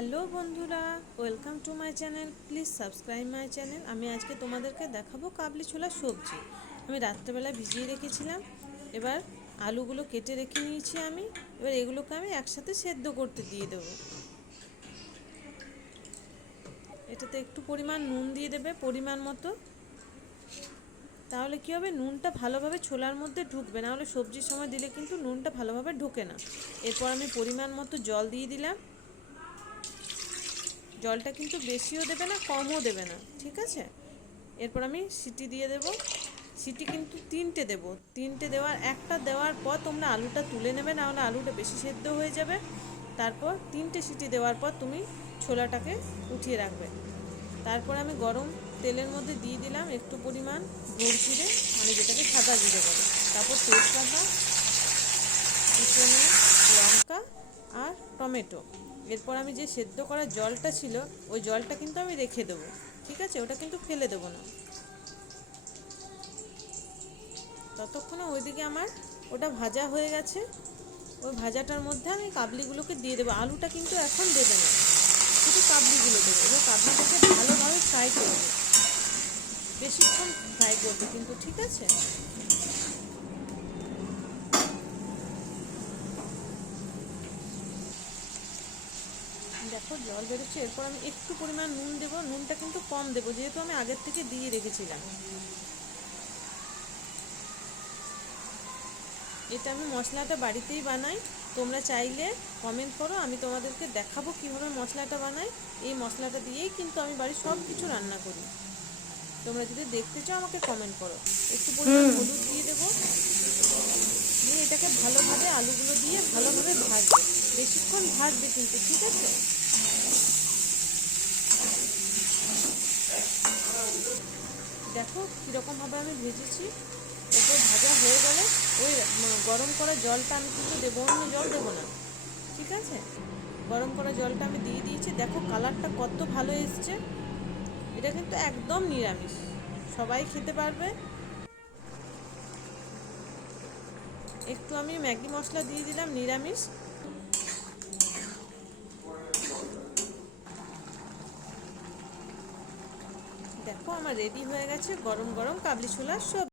Hello বন্ধুরা, welcome to my channel. Please subscribe my channel. আমি আজকে তোমাদেরকে দেখাবো কাবলি ছোলার সবজি। আমি রাত্রেবেলা ভিজিয়ে রেখেছিলাম। এবার আলুগুলো কেটে রেখে নিয়েছি আমি। এবার এগুলোকে আমি একসাথে সেদ্ধ করতে দিয়ে দেবো। এটাতে একটু পরিমাণ নুন দিয়ে দেবে, পরিমাণ মতো। তাহলে কী হবে, নুনটা ভালোভাবে ছোলার মধ্যে ঢুকবে, না হলে সবজির সময় দিলে কিন্তু নুনটা ভালোভাবে ঢোকে না। এরপর আমি পরিমাণ মতো জল দিয়ে দিলাম। জলটা কিন্তু বেশিও দেবে না, কমও দেবে না, ঠিক আছে। এরপর আমি সিটি দিয়ে দেব। সিটি কিন্তু তিনটে দেব। তিনটে একটা দেওয়ার পর তোমরা আলুটা তুলে নেবে, না হলে আলুটা বেশি সেদ্ধ হয়ে যাবে। তারপর তিনটে সিটি দেওয়ার পর তুমি ছোলাটাকে উঠিয়ে রাখবে। তারপর আমি গরম তেলের মধ্যে দিয়ে দিলাম একটু পরিমাণ ভোগ জিরে, মানে যেটাকে সাদা জিরে বলে। তারপর তেজপাতা, কুচনো লঙ্কা আর টমেটো। এরপর আমি যে সেদ্ধ করা জলটা ছিল, ওই জলটা কিন্তু আমি রেখে দেবো, ঠিক আছে। ওটা কিন্তু ফেলে দেবো না। ততক্ষণে ওইদিকে আমার ওটা ভাজা হয়ে গেছে। ওই ভাজাটার মধ্যে আমি কাবলিগুলোকে দিয়ে দেবো। আলুটা কিন্তু এখন দেবে না, শুধু কাবলিগুলো দেবো। এবার কাবলিটাকে ভালোভাবে ফ্রাই করবে, বেশিক্ষণ ফ্রাই করবে কিন্তু, ঠিক আছে। দেখো জল বেরোচ্ছে। এরপর আমি একটু পরিমাণ নুন দেবো। নুনটা কিন্তু কম দেবো, যেহেতু আমি আগের থেকে দিয়ে রেখেছিলাম। এটা আমি মশলাটা বাড়িতেই বানাই। তোমরা চাইলে কমেন্ট করো, আমি তোমাদেরকে দেখাবো কীভাবে মশলাটা বানাই। এই মশলাটা দিয়েই কিন্তু আমি বাড়ির সব কিছু রান্না করি। তোমরা যদি দেখতে চাও আমাকে কমেন্ট করো। একটু পরিমাণ হলুদ দিয়ে দেবো। দিয়ে এটাকে ভালোভাবে আলুগুলো দিয়ে ভালোভাবে ভাজবে, বেশিক্ষণ ভাজবে কিন্তু, ঠিক আছে। দেখো কীরকমভাবে আমি ভেজেছি। এরপর ভাজা হয়ে গেলে ওই গরম করা জলটা আমি কিন্তু দেবো, অন্য জল দেবো না, ঠিক আছে। গরম করা জলটা আমি দিয়ে দিয়েছি। দেখো কালারটা কত ভালো এসছে। এটা কিন্তু একদম নিরামিষ, সবাই খেতে পারবে। একটু আমি ম্যাগি মশলা দিয়ে দিলাম, নিরামিষ। দেখো আমার রেডি হয়ে গেছে গরম গরম কাবলি ছোলার সবজি।